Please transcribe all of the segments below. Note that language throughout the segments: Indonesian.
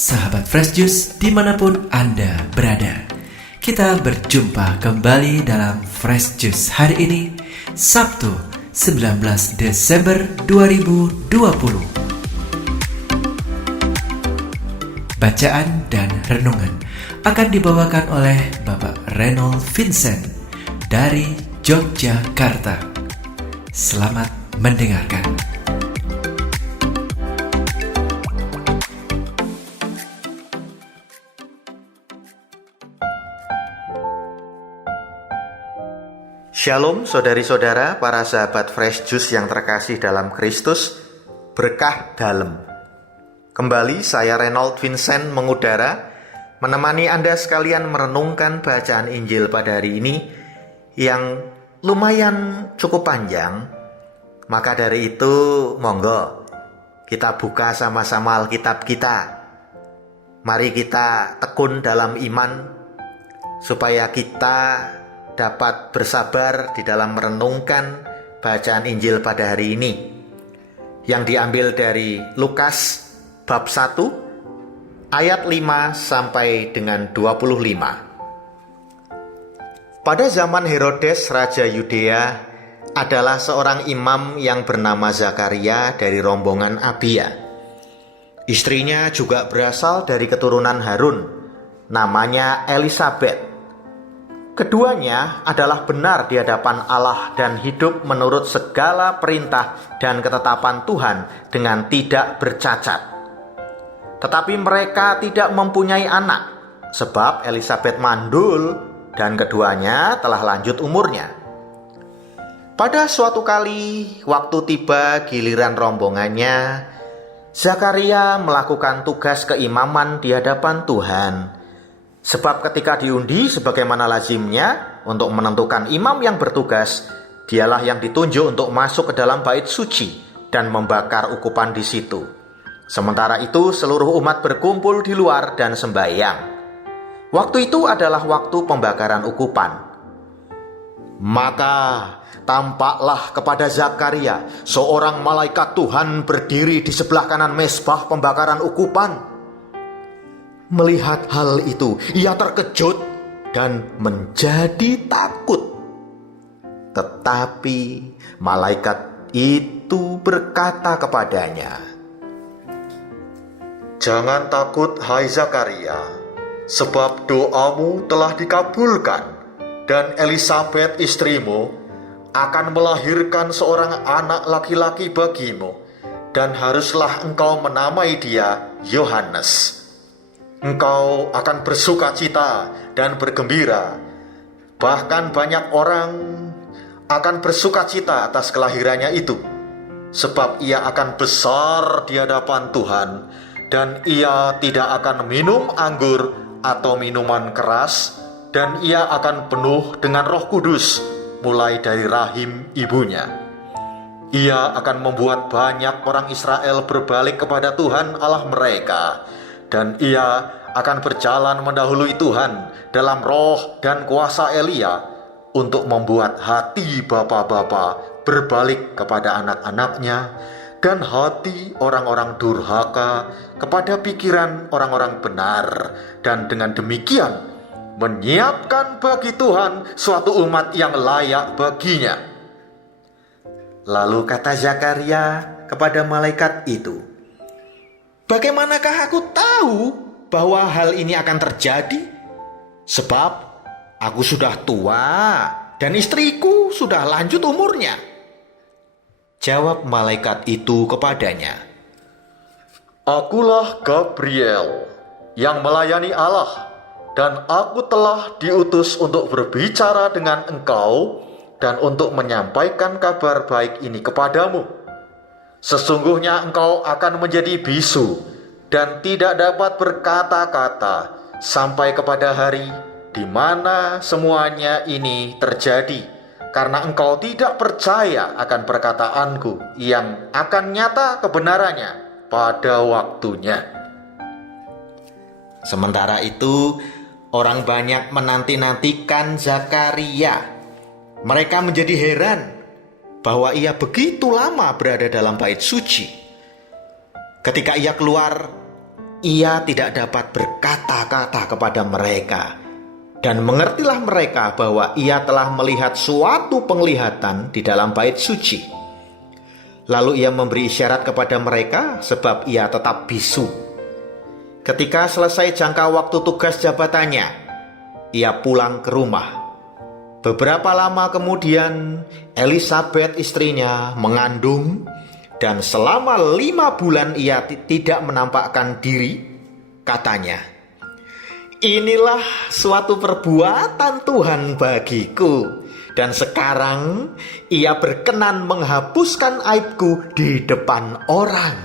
Sahabat Fresh Juice dimanapun Anda berada, kita berjumpa kembali dalam Fresh Juice hari ini, Sabtu 19 Desember 2020. Bacaan dan renungan akan dibawakan oleh Bapak Reynold Vincent dari Yogyakarta. Selamat mendengarkan. Shalom saudari-saudara, para sahabat Fresh Juice yang terkasih dalam Kristus, berkah dalem. Kembali saya Reynold Vincent mengudara, menemani Anda sekalian merenungkan bacaan Injil pada hari ini yang lumayan cukup panjang. Maka dari itu, monggo kita buka sama-sama Alkitab kita. Mari kita tekun dalam iman supaya kita dapat bersabar di dalam merenungkan bacaan Injil pada hari ini yang diambil dari Lukas bab 1 ayat 5 sampai dengan 25. Pada zaman Herodes raja Yudea adalah seorang imam yang bernama Zakaria dari rombongan Abia. Istrinya juga berasal dari keturunan Harun, namanya Elisabet. Keduanya adalah benar di hadapan Allah dan hidup menurut segala perintah dan ketetapan Tuhan dengan tidak bercacat. Tetapi mereka tidak mempunyai anak, sebab Elisabet mandul dan keduanya telah lanjut umurnya. Pada suatu kali, waktu tiba giliran rombongannya, Zakaria melakukan tugas keimaman di hadapan Tuhan. Sebab ketika diundi sebagaimana lazimnya untuk menentukan imam yang bertugas, dialah yang ditunjuk untuk masuk ke dalam bait suci dan membakar ukupan di situ. Sementara itu seluruh umat berkumpul di luar dan sembahyang. Waktu itu adalah waktu pembakaran ukupan. Maka tampaklah kepada Zakaria seorang malaikat Tuhan berdiri di sebelah kanan mezbah pembakaran ukupan. Melihat hal itu, ia terkejut dan menjadi takut. Tetapi malaikat itu berkata kepadanya, "Jangan takut, hai Zakaria, sebab doamu telah dikabulkan, dan Elisabet istrimu akan melahirkan seorang anak laki-laki bagimu, dan haruslah engkau menamai dia Yohanes. Engkau akan bersukacita dan bergembira. Bahkan banyak orang akan bersukacita atas kelahirannya itu, sebab ia akan besar di hadapan Tuhan, dan ia tidak akan minum anggur atau minuman keras, dan ia akan penuh dengan Roh Kudus mulai dari rahim ibunya. Ia akan membuat banyak orang Israel berbalik kepada Tuhan Allah mereka, dan ia akan berjalan mendahului Tuhan dalam roh dan kuasa Elia untuk membuat hati bapa-bapa berbalik kepada anak-anaknya dan hati orang-orang durhaka kepada pikiran orang-orang benar, dan dengan demikian menyiapkan bagi Tuhan suatu umat yang layak baginya." Lalu kata Zakaria kepada malaikat itu, "Bagaimanakah aku tahu bahwa hal ini akan terjadi? Sebab aku sudah tua dan istriku sudah lanjut umurnya." Jawab malaikat itu kepadanya, "Akulah Gabriel yang melayani Allah, dan aku telah diutus untuk berbicara dengan engkau dan untuk menyampaikan kabar baik ini kepadamu. Sesungguhnya engkau akan menjadi bisu dan tidak dapat berkata-kata sampai kepada hari di mana semuanya ini terjadi, karena engkau tidak percaya akan perkataanku yang akan nyata kebenarannya pada waktunya." Sementara itu, orang banyak menanti-nantikan Zakaria. Mereka menjadi heran bahwa ia begitu lama berada dalam bait suci. Ketika ia keluar, ia tidak dapat berkata-kata kepada mereka. Dan mengertilah mereka bahwa ia telah melihat suatu penglihatan di dalam bait suci. Lalu ia memberi isyarat kepada mereka sebab ia tetap bisu. Ketika selesai jangka waktu tugas jabatannya, ia pulang ke rumah. Beberapa lama kemudian, Elisabet istrinya mengandung, dan selama 5 bulan ia tidak menampakkan diri. Katanya, "Inilah suatu perbuatan Tuhan bagiku, dan sekarang ia berkenan menghapuskan aibku di depan orang."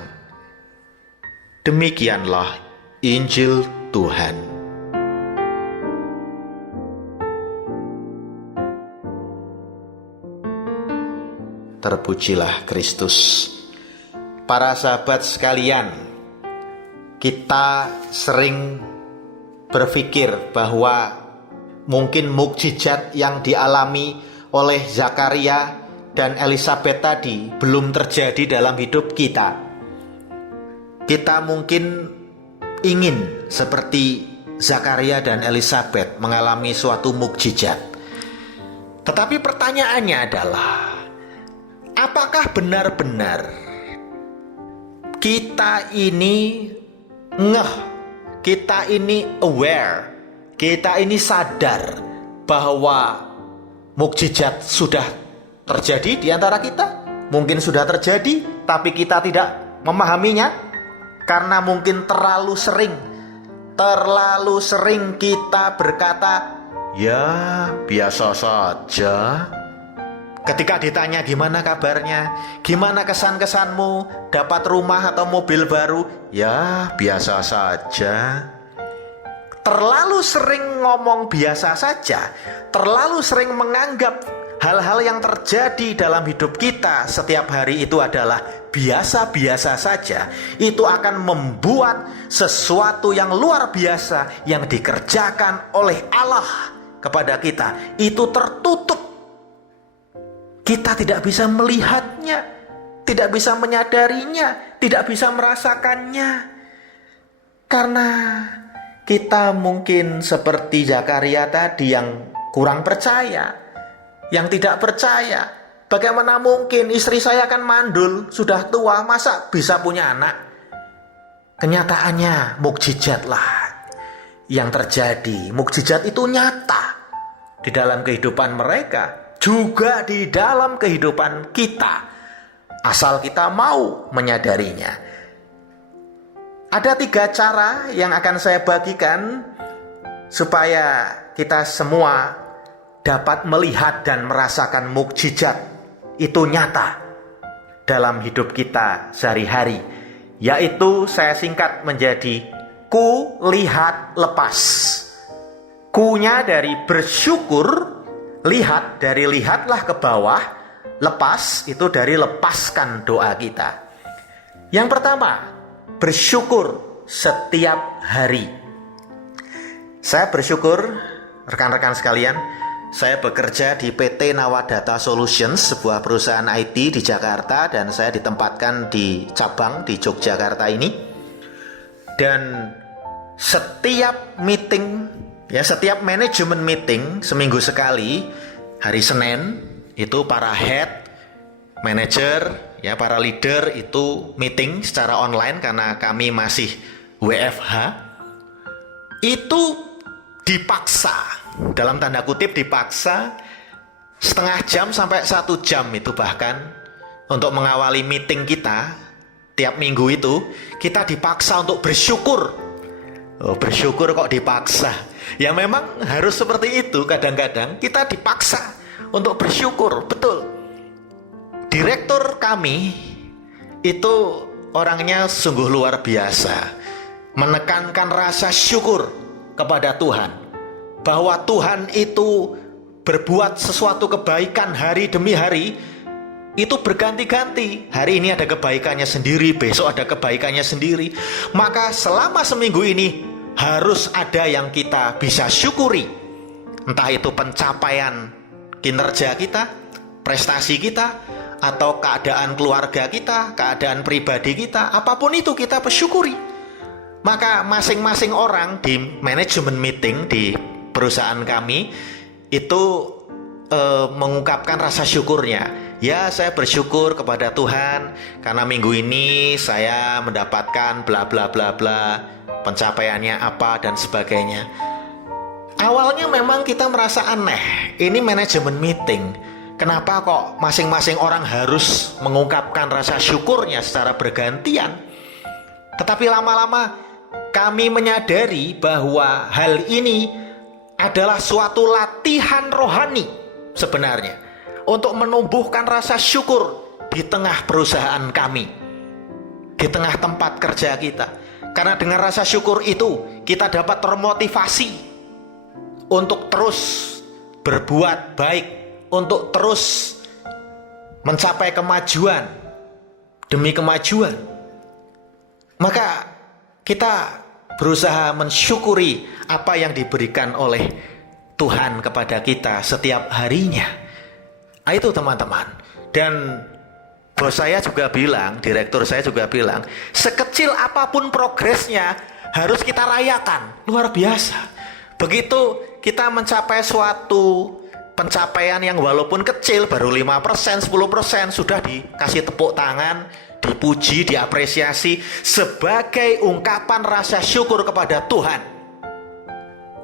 Demikianlah Injil Tuhan. Terpujilah Kristus. Para sahabat sekalian, kita sering berpikir bahwa mungkin mukjizat yang dialami oleh Zakaria dan Elisabet tadi belum terjadi dalam hidup kita. Kita mungkin ingin seperti Zakaria dan Elisabet mengalami suatu mukjizat. Tetapi pertanyaannya adalah, apakah benar-benar kita ini kita ini aware, kita ini sadar bahwa mukjizat sudah terjadi di antara kita? Mungkin sudah terjadi, tapi kita tidak memahaminya karena mungkin terlalu sering kita berkata, "Ya, biasa saja." Ketika ditanya gimana kabarnya, gimana kesan-kesanmu, dapat rumah atau mobil baru, ya biasa saja. Terlalu sering ngomong biasa saja, terlalu sering menganggap hal-hal yang terjadi dalam hidup kita setiap hari itu adalah biasa-biasa saja. Itu akan membuat sesuatu yang luar biasa yang dikerjakan oleh Allah kepada kita itu tertutup. Kita tidak bisa melihatnya, tidak bisa menyadarinya, tidak bisa merasakannya. Karena kita mungkin seperti Zakaria tadi yang kurang percaya, yang tidak percaya. Bagaimana mungkin istri saya kan mandul, sudah tua, masa bisa punya anak? Kenyataannya mukjizatlah yang terjadi. Mukjizat itu nyata di dalam kehidupan mereka, juga di dalam kehidupan kita, asal kita mau menyadarinya. Ada 3 cara yang akan saya bagikan supaya kita semua dapat melihat dan merasakan mukjizat itu nyata dalam hidup kita sehari-hari, yaitu saya singkat menjadi ku, lihat, lepas. Ku-nya dari bersyukur, lihat dari lihatlah ke bawah, lepas itu dari lepaskan doa kita. Yang pertama, bersyukur setiap hari. Saya bersyukur, rekan-rekan sekalian, saya bekerja di PT Nawadata Solutions, sebuah perusahaan IT di Jakarta, dan saya ditempatkan di cabang di Yogyakarta ini. Dan setiap meeting, setiap manajemen meeting seminggu sekali, hari Senin itu para head, manager, para leader itu meeting secara online karena kami masih WFH. Itu dipaksa, dalam tanda kutip dipaksa, setengah jam sampai 1 jam itu bahkan untuk mengawali meeting kita tiap minggu itu, kita dipaksa untuk bersyukur. Bersyukur kok dipaksa? Ya memang harus seperti itu, kadang-kadang kita dipaksa untuk bersyukur, betul. Direktur kami itu orangnya sungguh luar biasa, menekankan rasa syukur kepada Tuhan, bahwa Tuhan itu berbuat sesuatu kebaikan hari demi hari, itu berganti-ganti. Hari ini ada kebaikannya sendiri, besok ada kebaikannya sendiri. Maka selama seminggu ini harus ada yang kita bisa syukuri. Entah itu pencapaian kinerja kita, prestasi kita, atau keadaan keluarga kita, keadaan pribadi kita, apapun itu kita bersyukuri. Maka masing-masing orang di manajemen meeting di perusahaan kami itu mengungkapkan rasa syukurnya. Ya, saya bersyukur kepada Tuhan karena minggu ini saya mendapatkan bla bla bla bla, pencapaiannya apa dan sebagainya. Awalnya memang kita merasa aneh, ini manajemen meeting. Kenapa kok masing-masing orang harus mengungkapkan rasa syukurnya secara bergantian? Tetapi lama-lama kami menyadari bahwa hal ini adalah suatu latihan rohani sebenarnya untuk menumbuhkan rasa syukur di tengah perusahaan kami, di tengah tempat kerja kita. Karena dengan rasa syukur itu kita dapat termotivasi untuk terus berbuat baik, untuk terus mencapai kemajuan demi kemajuan. Maka kita berusaha mensyukuri apa yang diberikan oleh Tuhan kepada kita setiap harinya. Itu teman-teman. Dan bos saya juga bilang, direktur saya juga bilang, sekecil apapun progresnya harus kita rayakan. Luar biasa. Begitu kita mencapai suatu pencapaian yang walaupun kecil, baru 5%, 10%, sudah dikasih tepuk tangan, dipuji, diapresiasi sebagai ungkapan rasa syukur kepada Tuhan.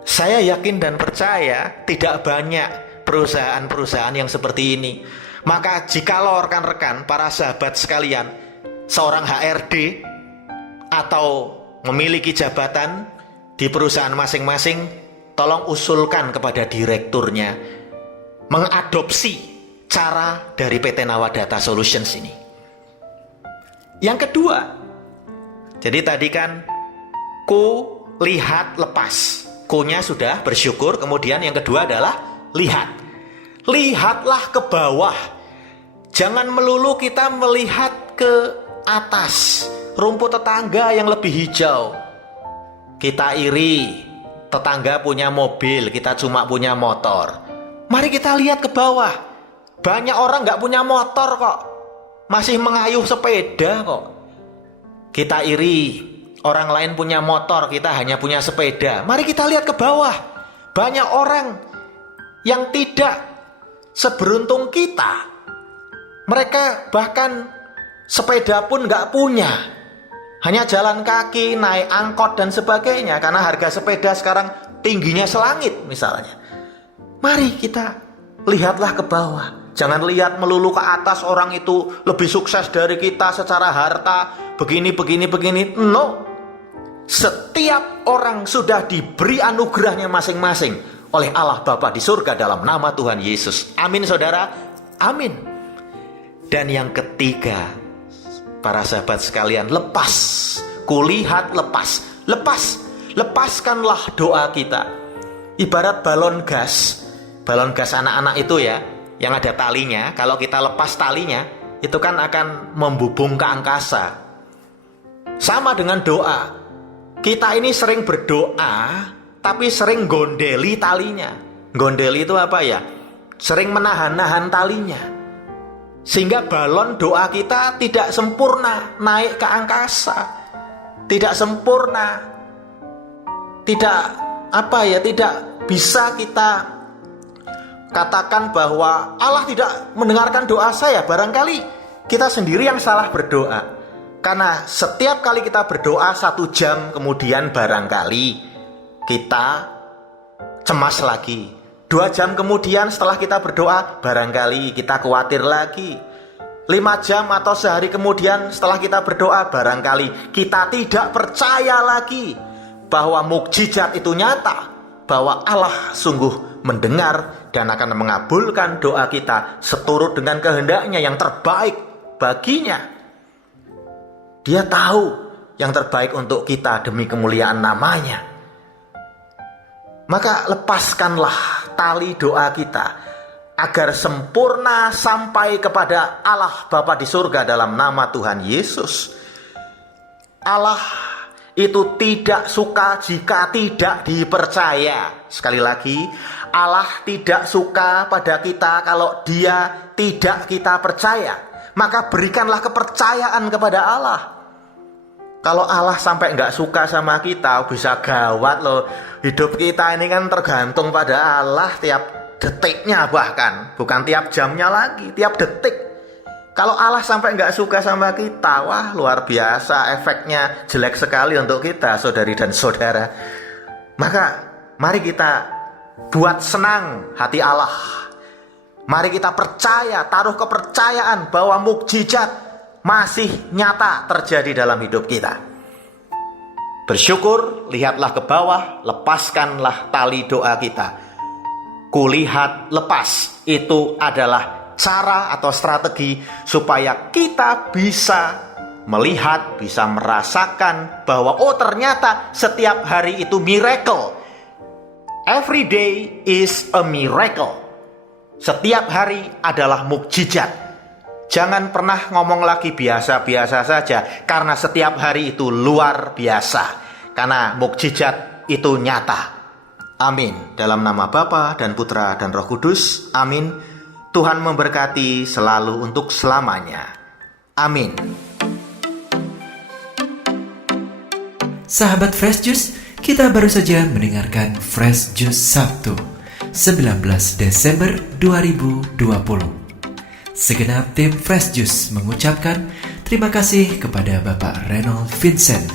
Saya yakin dan percaya tidak banyak perusahaan-perusahaan yang seperti ini. Maka jikalau rekan-rekan, para sahabat sekalian, seorang HRD atau memiliki jabatan di perusahaan masing-masing, tolong usulkan kepada direkturnya mengadopsi cara dari PT Nawadata Solutions ini. Yang kedua, jadi tadi kan ku, lihat, lepas. Ku-nya sudah bersyukur, kemudian yang kedua adalah lihat. Lihatlah ke bawah. Jangan melulu kita melihat ke atas, rumput tetangga yang lebih hijau. Kita iri, tetangga punya mobil, kita cuma punya motor. Mari kita lihat ke bawah. Banyak orang gak punya motor kok, masih mengayuh sepeda kok. Kita iri, orang lain punya motor, kita hanya punya sepeda. Mari kita lihat ke bawah. Banyak orang yang tidak seberuntung kita. Mereka bahkan sepeda pun gak punya, hanya jalan kaki, naik angkot dan sebagainya. Karena harga sepeda sekarang tingginya selangit misalnya. Mari kita lihatlah ke bawah. Jangan lihat melulu ke atas, orang itu lebih sukses dari kita secara harta, begini. No. Setiap orang sudah diberi anugerahnya masing-masing oleh Allah Bapa di surga dalam nama Tuhan Yesus. Amin saudara. Amin. Dan yang ketiga, para sahabat sekalian, lepas. Kulihat lepas. Lepaskanlah doa kita. Ibarat balon gas anak-anak itu ya, yang ada talinya. Kalau kita lepas talinya, itu kan akan membubung ke angkasa. Sama dengan doa. Kita ini sering berdoa, tapi sering gondeli talinya. Gondeli itu apa ya? Sering menahan-nahan talinya. Sehingga balon doa kita tidak sempurna naik ke angkasa. Tidak sempurna. Tidak bisa kita katakan bahwa Allah tidak mendengarkan doa saya. Barangkali kita sendiri yang salah berdoa. Karena setiap kali kita berdoa 1 jam kemudian barangkali kita cemas lagi. 2 jam kemudian setelah kita berdoa barangkali kita khawatir lagi. 5 jam atau sehari kemudian setelah kita berdoa barangkali kita tidak percaya lagi bahwa mukjizat itu nyata, bahwa Allah sungguh mendengar dan akan mengabulkan doa kita seturut dengan kehendaknya yang terbaik baginya. Dia tahu yang terbaik untuk kita demi kemuliaan namanya. Maka lepaskanlah tali doa kita agar sempurna sampai kepada Allah Bapa di surga dalam nama Tuhan Yesus. Allah itu tidak suka jika tidak dipercaya. Sekali lagi, Allah tidak suka pada kita kalau Dia tidak kita percaya. Maka berikanlah kepercayaan kepada Allah. Kalau Allah sampai nggak suka sama kita, bisa gawat loh. Hidup kita ini kan tergantung pada Allah tiap detiknya, bahkan bukan tiap jamnya lagi, tiap detik. Kalau Allah sampai nggak suka sama kita, wah luar biasa, efeknya jelek sekali untuk kita, saudari dan saudara. Maka mari kita buat senang hati Allah. Mari kita percaya, taruh kepercayaan bahwa mukjizat masih nyata terjadi dalam hidup kita. Bersyukur, lihatlah ke bawah, lepaskanlah tali doa kita. Kulihat lepas, itu adalah cara atau strategi supaya kita bisa melihat, bisa merasakan bahwa oh ternyata setiap hari itu miracle. Every day is a miracle. Setiap hari adalah mukjizat. Jangan pernah ngomong lagi biasa-biasa saja, karena setiap hari itu luar biasa. Karena mukjizat itu nyata. Amin. Dalam nama Bapa dan Putra dan Roh Kudus. Amin. Tuhan memberkati selalu untuk selamanya. Amin. Sahabat Fresh Juice, kita baru saja mendengarkan Fresh Juice Sabtu 19 Desember 2020. Segenap tim Fresh Juice mengucapkan terima kasih kepada Bapak Reynold Vincent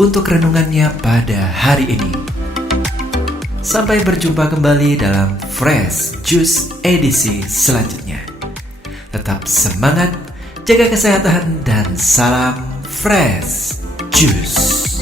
untuk renungannya pada hari ini. Sampai berjumpa kembali dalam Fresh Juice edisi selanjutnya. Tetap semangat, jaga kesehatan, dan salam Fresh Juice.